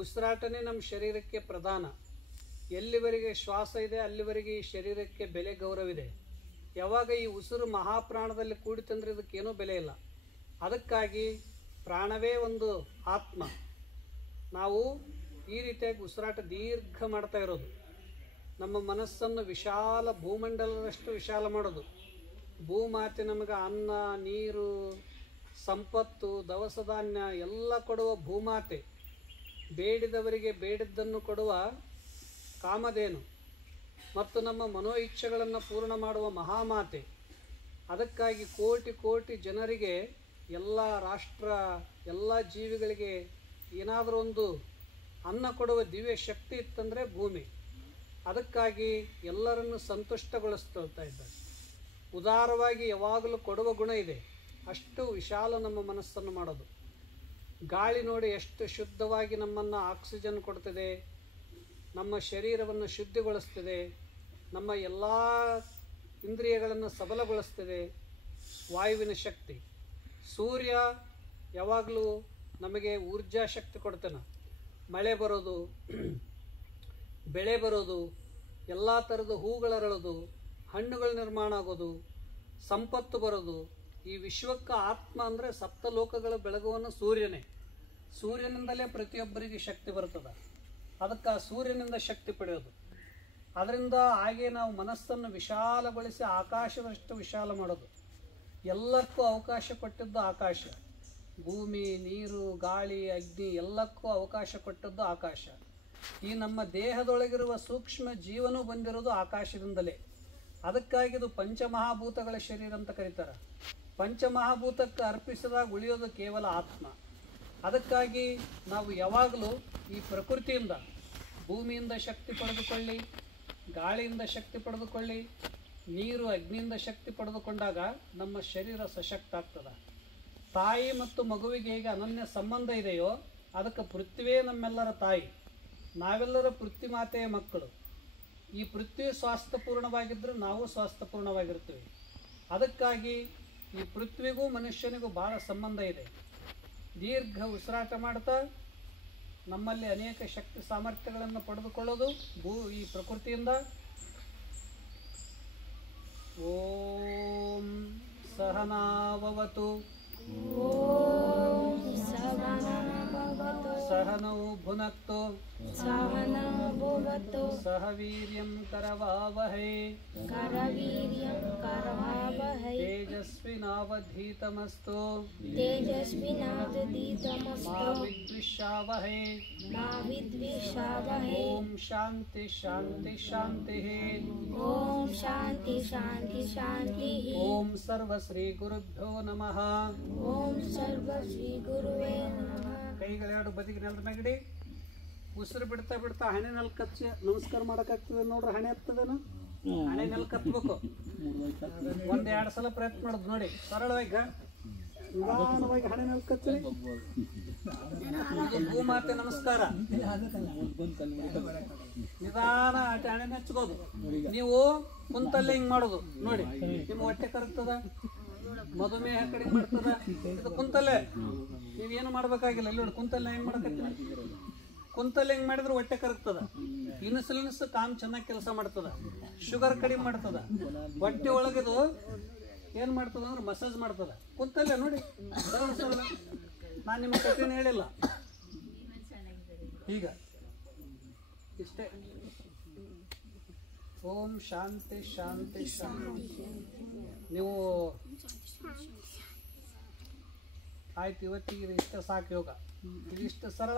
ಉಸಿರಾಟನೇ ನಮ್ಮ ಶರೀರಕ್ಕೆ ಪ್ರಧಾನ. ಎಲ್ಲಿವರೆಗೆ ಶ್ವಾಸ ಇದೆ ಅಲ್ಲಿವರೆಗೆ ಈ ಶರೀರಕ್ಕೆ ಬೆಲೆ ಗೌರವಿದೆ. ಯಾವಾಗ ಈ ಉಸಿರು ಮಹಾಪ್ರಾಣದಲ್ಲಿ ಕೂಡಿತಂದ್ರೆ ಇದಕ್ಕೇನೂ ಬೆಲೆ ಇಲ್ಲ. ಅದಕ್ಕಾಗಿ ಪ್ರಾಣವೇ ಒಂದು ಆತ್ಮ. ನಾವು ಈ ರೀತಿಯಾಗಿ ಉಸಿರಾಟ ದೀರ್ಘ ಮಾಡ್ತಾ ಇರೋದು, ನಮ್ಮ ಮನಸ್ಸನ್ನು ವಿಶಾಲ ಭೂಮಂಡಲದಷ್ಟು ವಿಶಾಲ ಮಾಡೋದು. ಭೂಮಾತೆ ನಮಗೆ ಅನ್ನ, ನೀರು, ಸಂಪತ್ತು, ದವಸ ಧಾನ್ಯ ಎಲ್ಲ ಕೊಡುವ ಭೂಮಾತೆ, ಬೇಡಿದವರಿಗೆ ಬೇಡಿದ್ದನ್ನು ಕೊಡುವ ಕಾಮಧೇನು, ಮತ್ತು ನಮ್ಮ ಮನೋ ಇಚ್ಛೆಗಳನ್ನು ಪೂರ್ಣ ಮಾಡುವ ಮಹಾಮಾತೆ. ಅದಕ್ಕಾಗಿ ಕೋಟಿ ಕೋಟಿ ಜನರಿಗೆ, ಎಲ್ಲ ರಾಷ್ಟ್ರ, ಎಲ್ಲ ಜೀವಿಗಳಿಗೆ ಏನಾದರೂ ಒಂದು ಅನ್ನ ಕೊಡುವ ದಿವ್ಯ ಶಕ್ತಿ ಇತ್ತಂದರೆ ಭೂಮಿ. ಅದಕ್ಕಾಗಿ ಎಲ್ಲರನ್ನು ಸಂತುಷ್ಟಗೊಳಿಸ್ತಾ ಇದ್ದಾರೆ. ಉದಾರವಾಗಿ ಯಾವಾಗಲೂ ಕೊಡುವ ಗುಣ ಇದೆ. ಅಷ್ಟು ವಿಶಾಲ ನಮ್ಮ ಮನಸ್ಸನ್ನು ಮಾಡೋದು. ಗಾಳಿ ನೋಡಿ ಎಷ್ಟು ಶುದ್ಧವಾಗಿ ನಮ್ಮನ್ನು ಆಕ್ಸಿಜನ್ ಕೊಡ್ತದೆ, ನಮ್ಮ ಶರೀರವನ್ನು ಶುದ್ಧಿಗೊಳಿಸ್ತದೆ, ನಮ್ಮ ಎಲ್ಲ ಇಂದ್ರಿಯಗಳನ್ನು ಸಬಲಗೊಳಿಸ್ತದೆ ವಾಯುವಿನ ಶಕ್ತಿ. ಸೂರ್ಯ ಯಾವಾಗಲೂ ನಮಗೆ ಊರ್ಜಾ ಶಕ್ತಿ ಕೊಡ್ತಾನೆ. ಮಳೆ ಬರೋದು, ಬೆಳೆ ಬರೋದು, ಎಲ್ಲ ಥರದ ಹೂಗಳರಳೋದು, ಹಣ್ಣುಗಳ ನಿರ್ಮಾಣ ಆಗೋದು, ಸಂಪತ್ತು ಬರೋದು. ಈ ವಿಶ್ವಕ್ಕೆ ಆತ್ಮ ಅಂದರೆ ಸಪ್ತಲೋಕಗಳ ಬೆಳಗುವನ್ನು ಸೂರ್ಯನೇ. ಸೂರ್ಯನಿಂದಲೇ ಪ್ರತಿಯೊಬ್ಬರಿಗೆ ಶಕ್ತಿ ಬರ್ತದೆ. ಅದಕ್ಕೆ ಆ ಸೂರ್ಯನಿಂದ ಶಕ್ತಿ ಪಡೆಯೋದು. ಅದರಿಂದ ಹಾಗೆ ನಾವು ಮನಸ್ಸನ್ನು ವಿಶಾಲಗೊಳಿಸಿ ಆಕಾಶದಷ್ಟು ವಿಶಾಲ ಮಾಡೋದು. ಎಲ್ಲಕ್ಕೂ ಅವಕಾಶ ಕೊಟ್ಟಿದ್ದು ಆಕಾಶ. ಭೂಮಿ, ನೀರು, ಗಾಳಿ, ಅಗ್ನಿ ಎಲ್ಲಕ್ಕೂ ಅವಕಾಶ ಕೊಟ್ಟದ್ದು ಆಕಾಶ. ಈ ನಮ್ಮ ದೇಹದೊಳಗಿರುವ ಸೂಕ್ಷ್ಮ ಜೀವನೂ ಬಂದಿರೋದು ಆಕಾಶದಿಂದಲೇ. ಅದಕ್ಕಾಗಿ ಇದು ಪಂಚಮಹಾಭೂತಗಳ ಶರೀರ ಅಂತ ಕರೀತಾರೆ. ಪಂಚಮಹಾಭೂತಕ್ಕೆ ಅರ್ಪಿಸಿದಾಗ ಉಳಿಯೋದು ಕೇವಲ ಆತ್ಮ. ಅದಕ್ಕಾಗಿ ನಾವು ಯಾವಾಗಲೂ ಈ ಪ್ರಕೃತಿಯಿಂದ, ಭೂಮಿಯಿಂದ ಶಕ್ತಿ ಪಡೆದುಕೊಳ್ಳಿ, ಗಾಳಿಯಿಂದ ಶಕ್ತಿ ಪಡೆದುಕೊಳ್ಳಿ, ನೀರು, ಅಗ್ನಿಯಿಂದ ಶಕ್ತಿ ಪಡೆದುಕೊಂಡಾಗ ನಮ್ಮ ಶರೀರ ಸಶಕ್ತ ಆಗ್ತದೆ. ತಾಯಿ ಮತ್ತು ಮಗುವಿಗೆ ಹೇಗೆ ಅನನ್ಯ ಸಂಬಂಧ ಇದೆಯೋ, ಅದಕ್ಕೆ ಪೃಥ್ವಿಯೇ ನಮ್ಮೆಲ್ಲರ ತಾಯಿ. ನಾವೆಲ್ಲರ ಪೃಥ್ವಿ ಮಾತೆಯ ಮಕ್ಕಳು. ಈ ಪೃಥ್ವಿ ಸ್ವಾಸ್ಥ್ಯಪೂರ್ಣವಾಗಿದ್ದರೆ ನಾವು ಸ್ವಾಸ್ಥ್ಯಪೂರ್ಣವಾಗಿರ್ತೀವಿ. ಅದಕ್ಕಾಗಿ ಈ ಪೃಥ್ವಿಗೂ ಮನುಷ್ಯನಿಗೂ ಭಾಳ ಸಂಬಂಧ ಇದೆ. ದೀರ್ಘ ಉಸಿರಾಟ ಮಾಡ್ತಾ ನಮ್ಮಲ್ಲಿ ಅನೇಕ ಶಕ್ತಿ ಸಾಮರ್ಥ್ಯಗಳನ್ನು ಪಡೆದುಕೊಳ್ಳೋದು ಈ ಪ್ರಕೃತಿಯಿಂದ. ಓಂ ಸಹನಾವವತು सहनौ भुनक्तु सह वीर्यं करवावहै तेजस्विनावधीतमस्तु मा विद्विषावहै ओम शांति शांति शांतिः ओम सर्वश्री गुरुभ्यो नमः ಕೈಗಳೆರಡು ಬದಿಗೆ ನೆಲದ ಮ್ಯಾಗಡಿ. ಉಸಿರು ಬಿಡ್ತಾ ಬಿಡ್ತಾ ಹಣೆ ನೆಲ ಕಚ್ಚಿ ನಮಸ್ಕಾರ ಮಾಡೋಕ್ಕಾಗ್ತದೆ ನೋಡ್ರಿ. ಹಣೆ ಹತ್ತದೇನು, ಹಣೆ ನೆಲ ಕತ್ತಬೇಕು. ಒಂದೆರಡು ಸಲ ಪ್ರಯತ್ನ ಮಾಡೋದು ನೋಡಿ. ಸರಳವಾಗಿ ನಿಧಾನವಾಗಿ ಹಣೆ ನೆಲ ಕಚ್ಚಿ ಭೂಮಾತೆ ನಮಸ್ಕಾರ. ನಿಧಾನ ಹಣೆ ನೆಚ್ಕೋದು. ನೀವು ಕುಂತಲ್ಲೇ ಹಿಂಗೆ ಮಾಡೋದು ನೋಡಿ. ನಿಮ್ಮ ಹೊಟ್ಟೆ ಕರಗ್ತದ, ಮಧುಮೇಹ ಕಡಿಮೆ ಮಾಡ್ತದ. ಇದು ಕುಂತಲ್ಲೇ ನೀವೇನು ಮಾಡ್ಬೇಕಾಗಿಲ್ಲ. ಇಲ್ಲಿ ನೋಡಿ ಕುಂತಲ್ಲೇ ಹೆಂಗೆ ಮಾಡಕತ್ತೀನಿ. ಕುಂತಲ್ಲೇ ಹೆಂಗೆ ಮಾಡಿದ್ರೆ ಹೊಟ್ಟೆ ಕರಗ್ತದ. ಇನ್ಸುಲಿನ್ಸ್ ಕಾಮ್ ಚೆನ್ನಾಗಿ ಕೆಲಸ ಮಾಡ್ತದ, ಶುಗರ್ ಕಡಿಮೆ ಮಾಡ್ತದ. ಹೊಟ್ಟೆ ಒಳಗಿದು ಏನು ಮಾಡ್ತದ ಅಂದ್ರೆ ಮಸಾಜ್ ಮಾಡ್ತದ. ಕುಂತಲ್ಲೇ ನೋಡಿ. ನಾನು ನಿಮ್ಮ ಕಥೆನ ಹೇಳಿಲ್ಲ. ಈಗ ಇಷ್ಟೇ. ಓಂ ಶಾಂತಿ ಶಾಂತಿ ಶಾಂತಿ. ನೀವು ಆಯ್ತು, ಇವತ್ತಿಗೆ ಇದು ಇಷ್ಟ ಸಾಕು ಯೋಗ. ಇದಿಷ್ಟು ಸರಳ.